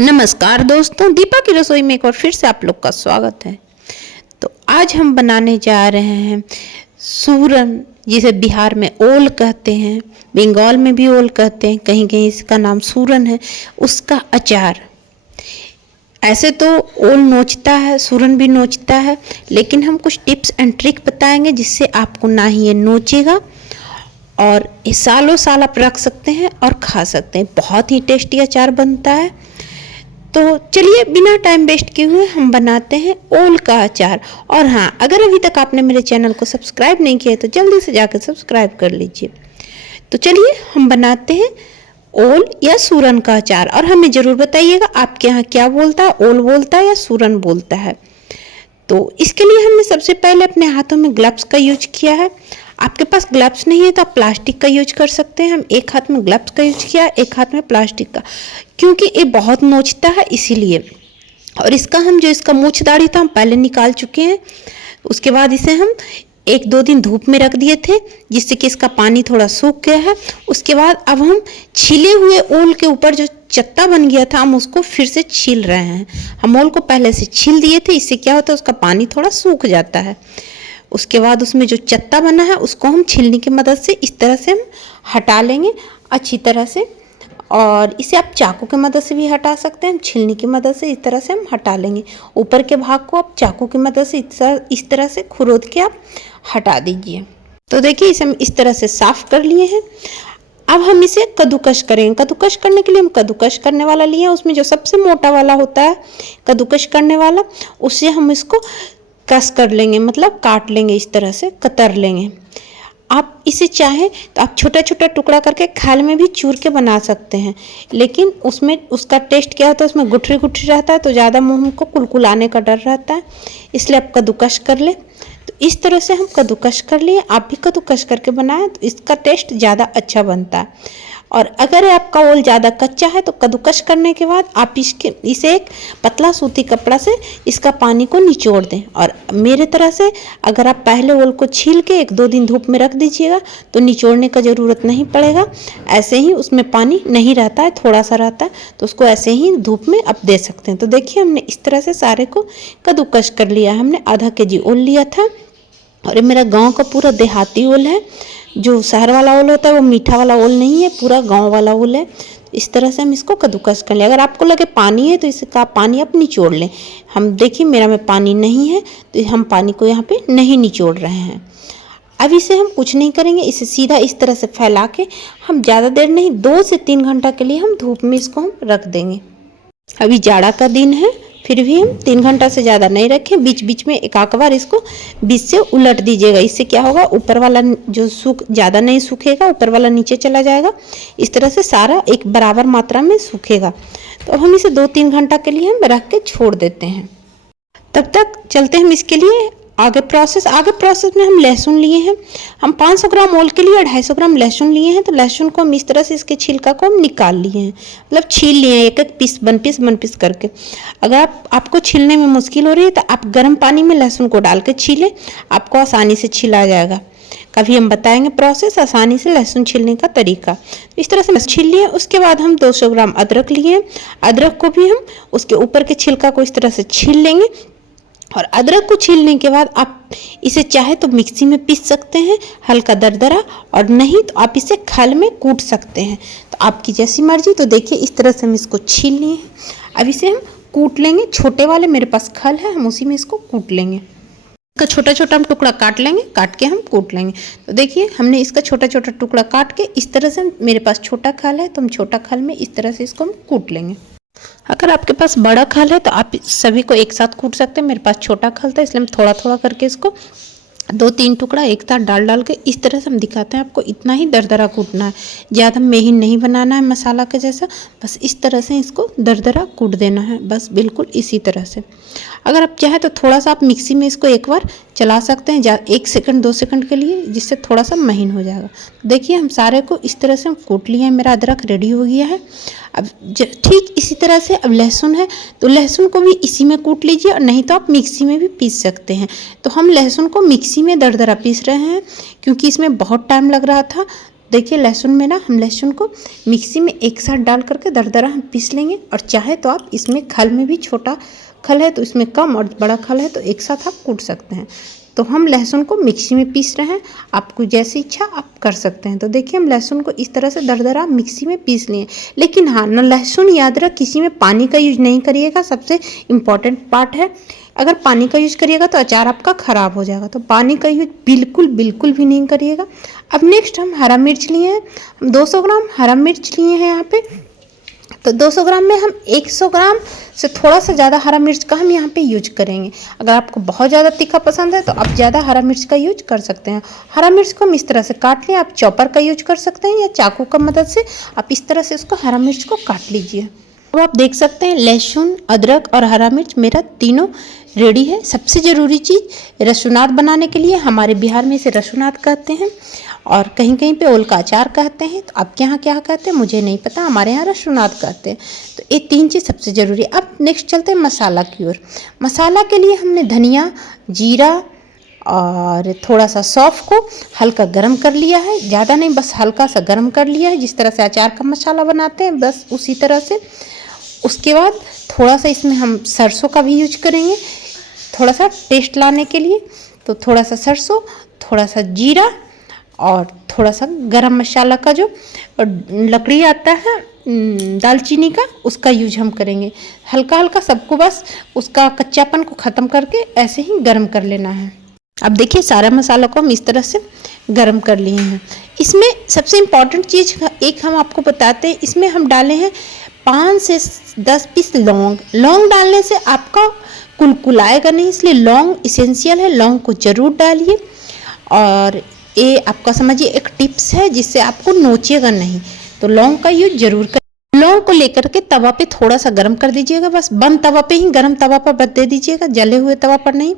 नमस्कार दोस्तों, दीपा की रसोई में एक बार फिर से आप लोग का स्वागत है। तो आज हम बनाने जा रहे हैं सूरन, जिसे बिहार में ओल कहते हैं, बंगाल में भी ओल कहते हैं, कहीं कहीं इसका नाम सूरन है, उसका अचार। ऐसे तो ओल नोचता है, सूरन भी नोचता है, लेकिन हम कुछ टिप्स एंड ट्रिक बताएंगे जिससे आपको ना ही ये नोचेगा और ये सालों साल आप रख सकते हैं और खा सकते हैं। बहुत ही टेस्टी अचार बनता है। तो चलिए बिना टाइम वेस्ट किए हुए हम बनाते हैं ओल का अचार। और हाँ, अगर अभी तक आपने मेरे चैनल को सब्सक्राइब नहीं किया है तो जल्दी से जाकर सब्सक्राइब कर लीजिए। तो चलिए हम बनाते हैं ओल या सूरन का अचार। और हमें ज़रूर बताइएगा आपके यहाँ क्या बोलता है, ओल बोलता है या सूरन बोलता है। तो इसके लिए हमने सबसे पहले अपने हाथों में ग्लव्स का यूज किया है। आपके पास ग्लव्स नहीं है तो आप प्लास्टिक का यूज कर सकते हैं। हम एक हाथ में ग्लव्स का यूज किया, एक हाथ में प्लास्टिक का, क्योंकि ये बहुत नोचता है इसीलिए। और इसका हम जो इसका मूछ दाढ़ी था हम पहले निकाल चुके हैं। उसके बाद इसे हम 1-2 दिन धूप में रख दिए थे जिससे कि इसका पानी थोड़ा सूख गया है। उसके बाद अब हम छीले हुए ओल के ऊपर जो चत्ता बन गया था हम उसको फिर से छील रहे हैं। हम ओल को पहले से छील दिए थे, इससे क्या होता है उसका पानी थोड़ा सूख जाता है। उसके बाद उसमें जो चत्ता बना है उसको हम छीलने की मदद से इस तरह से हम हटा लेंगे अच्छी तरह से। और इसे आप चाकू की मदद से भी हटा सकते हैं। हम छीलने की मदद से इस तरह से हम हटा लेंगे। ऊपर के भाग को आप चाकू की मदद से इस तरह से खुरोद के आप हटा दीजिए। तो देखिए इसे हम इस तरह से साफ कर लिए हैं। अब हम इसे कद्दूकस करेंगे। कद्दूकस करने के लिए हम कद्दूकस करने वाला लिए हैं, उसमें जो सबसे मोटा वाला होता है कद्दूकस करने वाला, उससे हम इसको कस कर लेंगे, मतलब काट लेंगे, इस तरह से कतर लेंगे। आप इसे चाहें तो आप छोटा छोटा टुकड़ा करके खाल में भी चूर के बना सकते हैं, लेकिन उसमें उसका टेस्ट क्या होता है, उसमें गुठरी गुठरी रहता है तो ज़्यादा मुंह को कुलकुलाने का डर रहता है, इसलिए आप कद्दूकस कर लें। तो इस तरह से हम कद्दूकस कर लिए। आप भी कद्दूकस करके बनाएं तो इसका टेस्ट ज़्यादा अच्छा बनता है। और अगर आपका ओल ज़्यादा कच्चा है तो कद्दूकस करने के बाद आप इसे एक पतला सूती कपड़ा से इसका पानी को निचोड़ दें। और मेरे तरह से अगर आप पहले ओल को छील के 1-2 दिन धूप में रख दीजिएगा तो निचोड़ने का ज़रूरत नहीं पड़ेगा। ऐसे ही उसमें पानी नहीं रहता है, थोड़ा सा रहता है, तो उसको ऐसे ही धूप में आप दे सकते हैं। तो देखिए हमने इस तरह से सारे को कद्दूकस कर लिया। हमने आधा केजी ओल लिया था और ये मेरा गाँव का पूरा देहाती ओल है। जो शहर वाला ओल होता है वो मीठा वाला ओल नहीं है, पूरा गांव वाला ओल है। इस तरह से हम इसको कद्दूकस कर लें। अगर आपको लगे पानी है तो इसका पानी आप निचोड़ लें। हम देखिए मेरा में पानी नहीं है तो हम पानी को यहाँ पे नहीं निचोड़ रहे हैं। अब इसे हम कुछ नहीं करेंगे, इसे सीधा इस तरह से फैला के हम ज़्यादा देर नहीं 2 से 3 घंटा के लिए हम धूप में इसको हम रख देंगे। अभी जाड़ा का दिन है फिर भी हम 3 घंटा से ज़्यादा नहीं रखें। बीच बीच में एक आध बार इसको बीच से उलट दीजिएगा। इससे क्या होगा, ऊपर वाला जो ज़्यादा नहीं सूखेगा, ऊपर वाला नीचे चला जाएगा। इस तरह से सारा एक बराबर मात्रा में सूखेगा। तो अब हम इसे 2-3 घंटा के लिए हम रख के छोड़ देते हैं। तब तक चलते हम इसके लिए आगे प्रोसेस में हम लहसुन लिए हैं। हम 500 ग्राम ओल के लिए 250 ग्राम लहसुन लिए हैं। तो लहसुन को हम इस तरह से इसके छिलका को हम निकाल लिए हैं, मतलब छील लिए हैं एक पीस वन पीस करके। अगर आपको छीलने में मुश्किल हो रही है तो आप गर्म पानी में लहसुन को डाल के छीलें, आपको आसानी से छिला जाएगा। कभी हम बताएंगे प्रोसेस आसानी से लहसुन छीलने का तरीका। तो इस तरह से छील लिए। उसके बाद हम 200 ग्राम अदरक लिए हैं। अदरक को भी हम उसके ऊपर के छिलका को इस तरह से छील लेंगे। और अदरक को छीलने के बाद आप इसे चाहे तो मिक्सी में पीस सकते हैं हल्का दरदरा, और नहीं तो आप इसे खल में कूट सकते हैं, तो आपकी जैसी मर्जी। तो देखिए इस तरह से हम इसको छील लिए हैं। अब इसे हम कूट लेंगे। छोटे वाले मेरे पास खल है, हम उसी में इसको कूट लेंगे। इसका छोटा छोटा हम टुकड़ा काट लेंगे, काट के हम कूट लेंगे। तो देखिए हमने इसका छोटा छोटा टुकड़ा काट के इस तरह से, मेरे पास छोटा खल है तो हम छोटा खल में इस तरह से इसको हम कूट लेंगे। अगर आपके पास बड़ा खल है तो आप सभी को एक साथ कूट सकते हैं। मेरे पास छोटा खल था इसलिए हम थोड़ा थोड़ा करके इसको 2-3 टुकड़ा एक साथ डाल के इस तरह से हम दिखाते हैं। आपको इतना ही दरदरा कूटना है, ज़्यादा महीन नहीं बनाना है मसाला के जैसा। बस इस तरह से इसको दरदरा कूट देना है, बस बिल्कुल इसी तरह से। अगर आप चाहें तो थोड़ा सा आप मिक्सी में इसको एक बार चला सकते हैं 1 सेकंड 2 सेकंड के लिए, जिससे थोड़ा सा महीन हो जाएगा। देखिए हम सारे को इस तरह से हम कूट लिए हैं। मेरा अदरक रेडी हो गया है। अब ठीक इसी तरह से अब लहसुन है तो लहसुन को भी इसी में कूट लीजिए, और नहीं तो आप मिक्सी में भी पीस सकते हैं। तो हम लहसुन को मिक्सी में दरदरा पीस रहे हैं क्योंकि इसमें बहुत टाइम लग रहा था। देखिए लहसुन में ना हम लहसुन को मिक्सी में एक साथ डाल करके दरदरा हम पीस लेंगे। और चाहे तो आप इसमें खल में भी, छोटा खल है तो इसमें कम और बड़ा खल है तो एक साथ आप कूट सकते हैं। तो हम लहसुन को मिक्सी में पीस रहे हैं, आपको जैसी इच्छा आप कर सकते हैं। तो देखिए हम लहसुन को इस तरह से दरदरा मिक्सी में पीस लिए। लेकिन हाँ, ना लहसुन याद रख किसी में पानी का यूज नहीं करिएगा, सबसे इम्पॉर्टेंट पार्ट है। अगर पानी का यूज करिएगा तो अचार आपका ख़राब हो जाएगा, तो पानी का यूज बिल्कुल बिल्कुल भी नहीं करिएगा। अब नेक्स्ट हम हरा मिर्च लिए हैं, हम 200 ग्राम हरा मिर्च लिए हैं यहाँ पे। तो 200 ग्राम में हम 100 ग्राम से थोड़ा सा ज़्यादा हरा मिर्च का हम यहाँ पे यूज करेंगे। अगर आपको बहुत ज़्यादा तीखा पसंद है तो आप ज़्यादा हरा मिर्च का यूज कर सकते हैं। हरा मिर्च को हम इस तरह से काट लें, आप चॉपर का यूज कर सकते हैं या चाकू का मदद से आप इस तरह से उसको हरा मिर्च को काट लीजिए। अब आप देख सकते हैं लहसुन, अदरक और हरा मिर्च मेरा तीनों रेडी है। सबसे ज़रूरी चीज़ रसुनात बनाने के लिए, हमारे बिहार में इसे रसुनात कहते हैं और कहीं कहीं पे ओल का अचार कहते हैं। तो आपके यहाँ क्या कहते हैं मुझे नहीं पता, हमारे यहाँ रसुनात कहते हैं। तो ये 3 चीज़ सबसे ज़रूरी है। अब नेक्स्ट चलते हैं मसाला की ओर। मसाला के लिए हमने धनिया, जीरा और थोड़ा सा सौंफ को हल्का गरम कर लिया है, ज़्यादा नहीं, बस हल्का सा गरम कर लिया है, जिस तरह से अचार का मसाला बनाते हैं बस उसी तरह से। उसके बाद थोड़ा सा इसमें हम सरसों का भी यूज करेंगे थोड़ा सा टेस्ट लाने के लिए। तो थोड़ा सा सरसों, थोड़ा सा जीरा और थोड़ा सा गरम मसाला का जो लकड़ी आता है दालचीनी का, उसका यूज हम करेंगे। हल्का हल्का सबको बस उसका कच्चापन को ख़त्म करके ऐसे ही गरम कर लेना है। अब देखिए सारा मसाला को हम इस तरह से गरम कर लिए हैं। इसमें सबसे इम्पॉर्टेंट चीज़ एक हम आपको बताते हैं, इसमें हम डाले हैं 5 से 10 पीस लौंग। लौंग डालने से आपका कुलकुलाएगा नहीं, इसलिए लौंग इसेंशियल है, लौंग को ज़रूर डालिए। और ये आपका समझिए एक टिप्स है जिससे आपको नोचेगा नहीं, तो लौंग का यूज जरूर करें। लौंग को लेकर के तवा पे थोड़ा सा गरम कर दीजिएगा, बस बंद तवा पे ही, गरम तवा पर दे दीजिएगा, जले हुए तवा पर नहीं।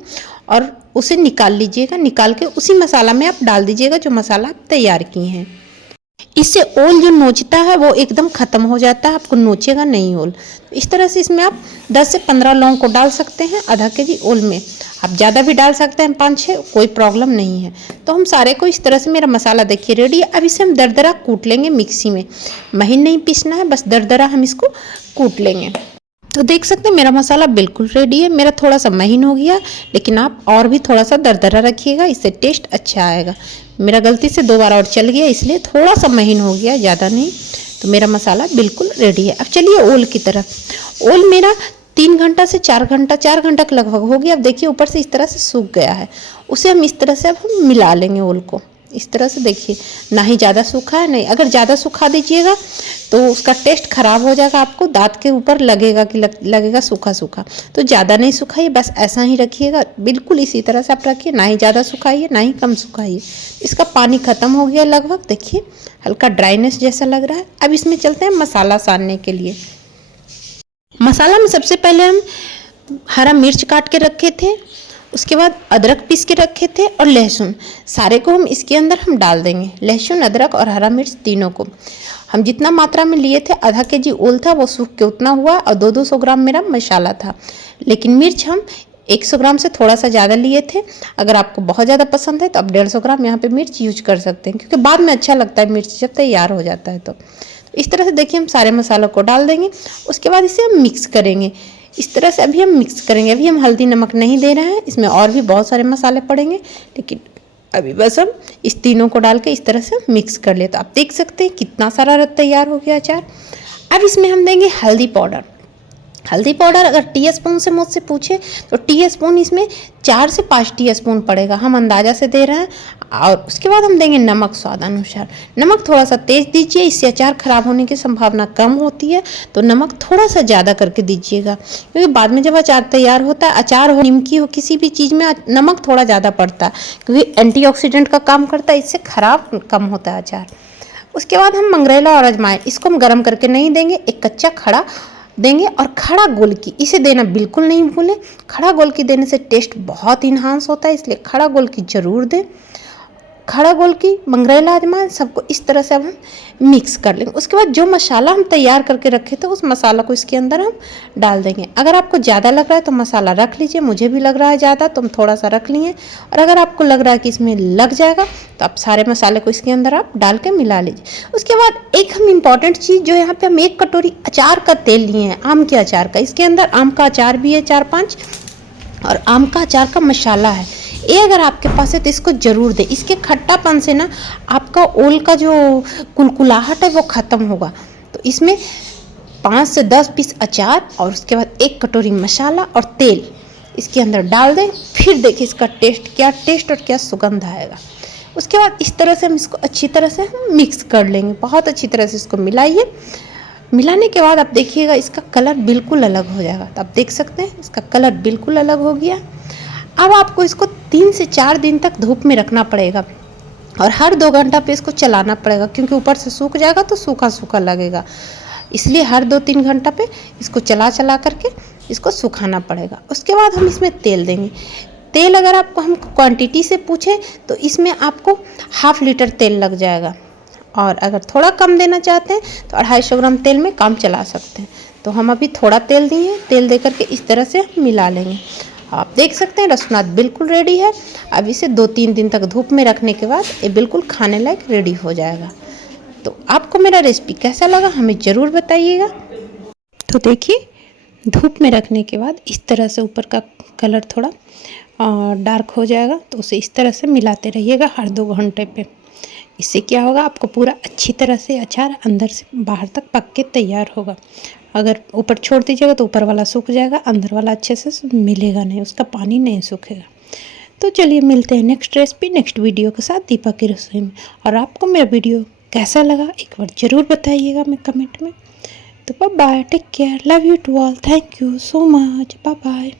और उसे निकाल लीजिएगा, निकाल के उसी मसाला में आप डाल दीजिएगा जो मसाला आप तैयार किए हैं। इससे ओल जो नोचता है वो एकदम ख़त्म हो जाता है, आपको नोचेगा नहीं ओल। तो इस तरह से इसमें आप 10 से 15 लौंग को डाल सकते हैं आधा केजी ओल में। आप ज़्यादा भी डाल सकते हैं, 5-6, कोई प्रॉब्लम नहीं है। तो हम सारे को इस तरह से, मेरा मसाला देखिए रेडी है। अब इसे हम दरदरा कूट लेंगे मिक्सी में, महीन नहीं पीसना है, बस दरदरा हम इसको कूट लेंगे। तो देख सकते हैं मेरा मसाला बिल्कुल रेडी है। मेरा थोड़ा सा महीन हो गया, लेकिन आप और भी थोड़ा सा दरदरा रखिएगा, इससे टेस्ट अच्छा आएगा। मेरा गलती से 2 बार और चल गया, इसलिए थोड़ा सा महीन हो गया, ज़्यादा नहीं। तो मेरा मसाला बिल्कुल रेडी है। अब चलिए ओल की तरफ। ओल मेरा 3 घंटा से 4 घंटा, 4 घंटा के लगभग हो गया। अब देखिए ऊपर से इस तरह से सूख गया है, उसे हम इस तरह से अब हम मिला लेंगे ओल को। इस तरह से देखिए, ना ही ज़्यादा सूखा है नहीं, अगर ज़्यादा सूखा दीजिएगा तो उसका टेस्ट ख़राब हो जाएगा, आपको दांत के ऊपर लगेगा कि लगेगा सूखा सूखा। तो ज़्यादा नहीं सुखाइए, बस ऐसा ही रखिएगा, बिल्कुल इसी तरह से आप रखिए, ना ही ज़्यादा सुखाइए ना ही कम सुखाइए। इसका पानी ख़त्म हो गया लगभग, देखिए हल्का ड्राइनेस जैसा लग रहा है। अब इसमें चलते हैं मसाला सानने के लिए। मसाला में सबसे पहले हम हरा मिर्च काट के रखे थे, उसके बाद अदरक पीस के रखे थे और लहसुन, सारे को हम इसके अंदर हम डाल देंगे। लहसुन, अदरक और हरा मिर्च तीनों को हम जितना मात्रा में लिए थे, आधा केजी ओल था वो सूख के उतना हुआ, और 200 ग्राम मेरा मसाला था। लेकिन मिर्च हम 100 ग्राम से थोड़ा सा ज़्यादा लिए थे। अगर आपको बहुत ज़्यादा पसंद है तो आप 150 ग्राम यहाँ पे मिर्च यूज कर सकते हैं, क्योंकि बाद में अच्छा लगता है मिर्च जब तैयार हो जाता है। तो इस तरह से देखिए हम सारे मसालों को डाल देंगे। उसके बाद इसे हम मिक्स करेंगे इस तरह से। अभी हम मिक्स करेंगे, अभी हम हल्दी नमक नहीं दे रहे हैं, इसमें और भी बहुत सारे मसाले पड़ेंगे, लेकिन अभी बस हम इस तीनों को डाल के इस तरह से मिक्स कर ले। तो आप देख सकते हैं कितना सारा तैयार हो गया अचार। अब इसमें हम देंगे हल्दी पाउडर। हल्दी पाउडर अगर टीस्पून से मुझसे पूछे तो टीस्पून इसमें 4 से 5 टीस्पून पड़ेगा, हम अंदाज़ा से दे रहे हैं। और उसके बाद हम देंगे नमक स्वाद अनुसार। नमक थोड़ा सा तेज़ दीजिए, इससे अचार ख़राब होने की संभावना कम होती है, तो नमक थोड़ा सा ज़्यादा करके दीजिएगा, क्योंकि बाद में जब अचार तैयार होता है, अचार हो निमकी हो किसी भी चीज़ में नमक थोड़ा ज़्यादा पड़ता है, क्योंकि एंटीऑक्सीडेंट का काम करता है, इससे ख़राब कम होता है अचार। उसके बाद हम मंगरेला और अजवाइन, इसको हम गर्म करके नहीं देंगे, एक कच्चा खड़ा देंगे। और खड़ा गोलकी इसे देना बिल्कुल नहीं भूलें, खड़ा गोलकी देने से टेस्ट बहुत इन्हांस होता है, इसलिए खड़ा गोलकी ज़रूर दें। खड़ा गोलकी, मंगरेला अजवाइन सबको इस तरह से अब हम मिक्स कर लेंगे। उसके बाद जो मसाला हम तैयार करके रखे थे उस मसाला को इसके अंदर हम डाल देंगे। अगर आपको ज़्यादा लग रहा है तो मसाला रख लीजिए, मुझे भी लग रहा है ज़्यादा तो हम थोड़ा सा रख लिए। और अगर आपको लग रहा है कि इसमें लग जाएगा तो आप सारे मसाले को इसके अंदर आप डाल के मिला लीजिए। उसके बाद एक हम इम्पॉर्टेंट चीज़ जो यहाँ पे हम 1 कटोरी अचार का तेल लिए हैं, आम के अचार का। इसके अंदर आम का अचार भी है 4-5 और आम का अचार का मसाला है। ये अगर आपके पास है तो इसको ज़रूर दें। इसके खट्टापन से ना आपका ओल का जो कुलकुलाहट है वो ख़त्म होगा। तो इसमें 5 से 10 पीस अचार और उसके बाद 1 कटोरी मसाला और तेल इसके अंदर डाल दें। फिर देखिए इसका टेस्ट और क्या सुगंध आएगा। उसके बाद इस तरह से हम इसको अच्छी तरह से हम मिक्स कर लेंगे। बहुत अच्छी तरह से इसको मिलाइए। मिलाने के बाद आप देखिएगा इसका कलर बिल्कुल अलग हो जाएगा। तो आप देख सकते हैं इसका कलर बिल्कुल अलग हो गया। अब आपको इसको 3 से 4 दिन तक धूप में रखना पड़ेगा और हर 2 घंटा पे इसको चलाना पड़ेगा, क्योंकि ऊपर से सूख जाएगा तो सूखा सूखा लगेगा। इसलिए हर 2-3 घंटा पे इसको चला करके इसको सुखाना पड़ेगा। उसके बाद हम इसमें तेल देंगे। तेल अगर आपको हम क्वांटिटी से पूछें तो इसमें आपको 1/2 लीटर तेल लग जाएगा, और अगर थोड़ा कम देना चाहते हैं तो 250 ग्राम तेल में काम चला सकते हैं। तो हम अभी थोड़ा तेल दिए, तेल दे करके इस तरह से मिला लेंगे। आप देख सकते हैं रसनात बिल्कुल रेडी है। अब इसे 2-3 दिन तक धूप में रखने के बाद ये बिल्कुल खाने लायक रेडी हो जाएगा। तो आपको मेरा रेसिपी कैसा लगा हमें ज़रूर बताइएगा। तो देखिए धूप में रखने के बाद इस तरह से ऊपर का कलर थोड़ा डार्क हो जाएगा, तो उसे इस तरह से मिलाते रहिएगा हर 2 घंटे पे। इससे क्या होगा, आपको पूरा अच्छी तरह से अचार अंदर से बाहर तक पक के तैयार होगा। अगर ऊपर छोड़ दीजिएगा तो ऊपर वाला सूख जाएगा, अंदर वाला अच्छे से मिलेगा नहीं, उसका पानी नहीं सूखेगा। तो चलिए मिलते हैं नेक्स्ट रेसिपी नेक्स्ट वीडियो के साथ दीपा की रसोई में। और आपको मेरा वीडियो कैसा लगा एक बार ज़रूर बताइएगा मैं कमेंट में। तो bye bye, take care, love you to all, thank you so much, bye bye.